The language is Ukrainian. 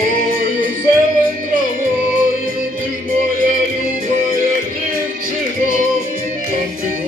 тобою, зелень травою, ти ж моя любая дівчина, там ти